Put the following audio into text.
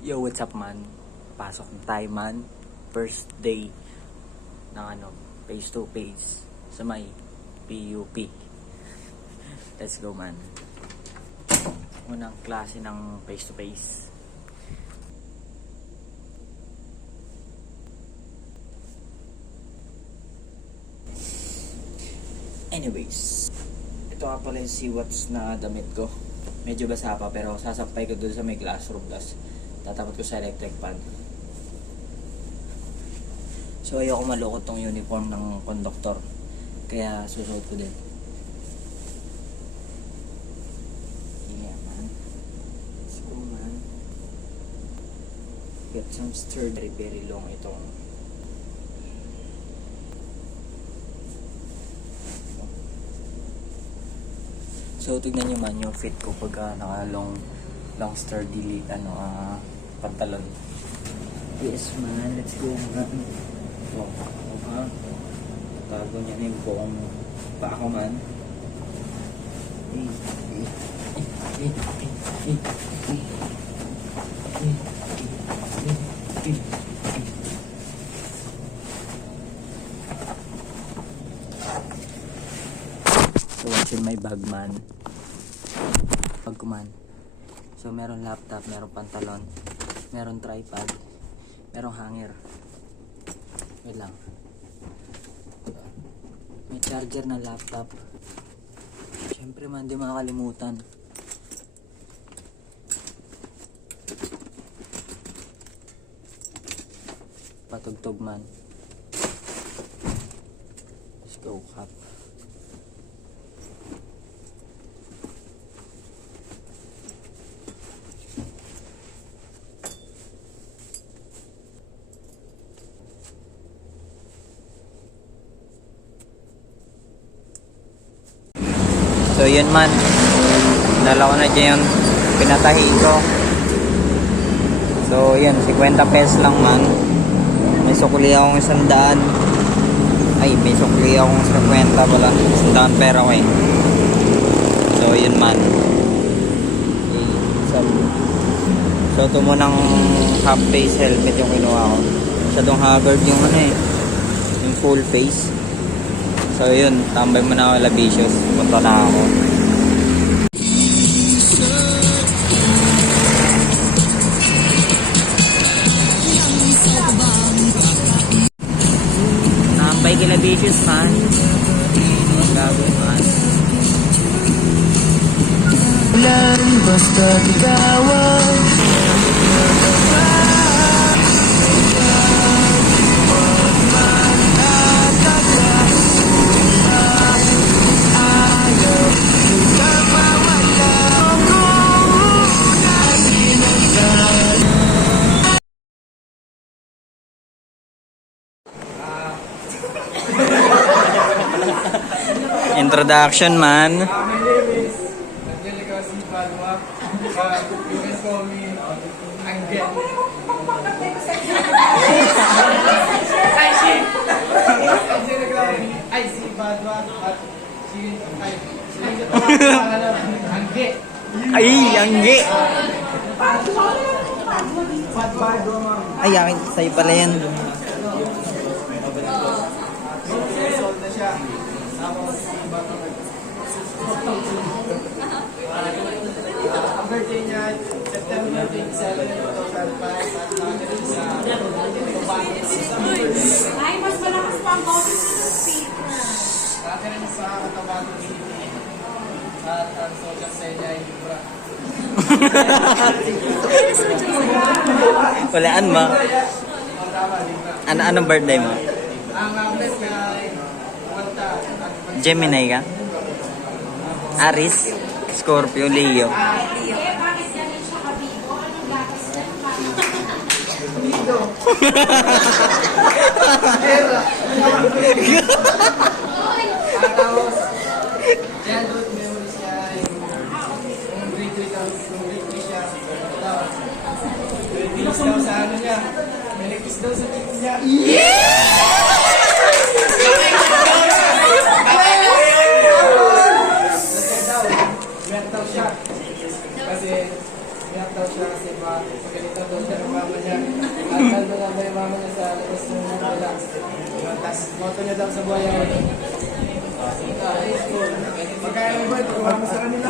Yo, what's up man? Pasok na tayo man. First day ng face to face sa may PUP. Let's go man. Unang klase ng face to face. Anyways, ito nga pala yung si-what's na damit ko. Medyo basa pa pero sasampay ko doon sa may classroom, tas tatapat ko sa electric fan. So ayoko malukot tong uniform ng conductor, kaya susuot ko din. Yeah man, let's go man. Get some stirred. Very long itong so tignan nyo man yung fit ko pagka naka long sturdy pantalon. Yes man, let's go man. Tago niya na yung buong paa ko man. So what's in my bag man? Bag ko man. So meron laptop, meron pantalon, meron tripod, merong hanger. Wait lang. May charger na laptop. Siyempre man, di makakalimutan. Patugtog man. Let's go, cap. So yun man, dala ko na dyan yung pinatahi ko. So yun, 50 pesos lang man. May sukli akong 100. Ay, may sukli akong 50 pala, 100 pera ko eh. So yun man. So ito mo ng half face helmet yung kinuha ko. Masyadong haggard yung yung full face. So yun, tambay mo na ako Labicious. Punta na ako. Tambay kay Labicious man. Ang gagawin man. Ulan basta ikawan. Introduction man. My name is Angelica C. Padua. You can call me Angel. Angelica I C. Padua. At Angge. Ay, angge. Padua ma'am. Ay, akin sa'yo pala yan. Sold na siya. Tapos, ang birthday niya, September 27, 2005, at nakakinig sa Ay, mas malakas pa ang boses ng speaker. nakakinig sa Cotabato City at ang social media ay Libra. Walaan mo. Tama, Libra. Anong birthday mo? Ang bless na ay Malta at Gemini ka? Aris? Scorpio? Leo? Eh, bakit ganun siya kabibo? Anong gatas niya? Tapos, childhood memories niya ay yung grade 3 siya. May bilis daw sa niya. May nagkis daw sa chick niya. Umiyak daw siya. Kasi pag ganito daw siya mama niya sa labas ng relax. Yun, tapos moto niya daw sa buhay ako. Pagkaya mo ba, ito sa kanila.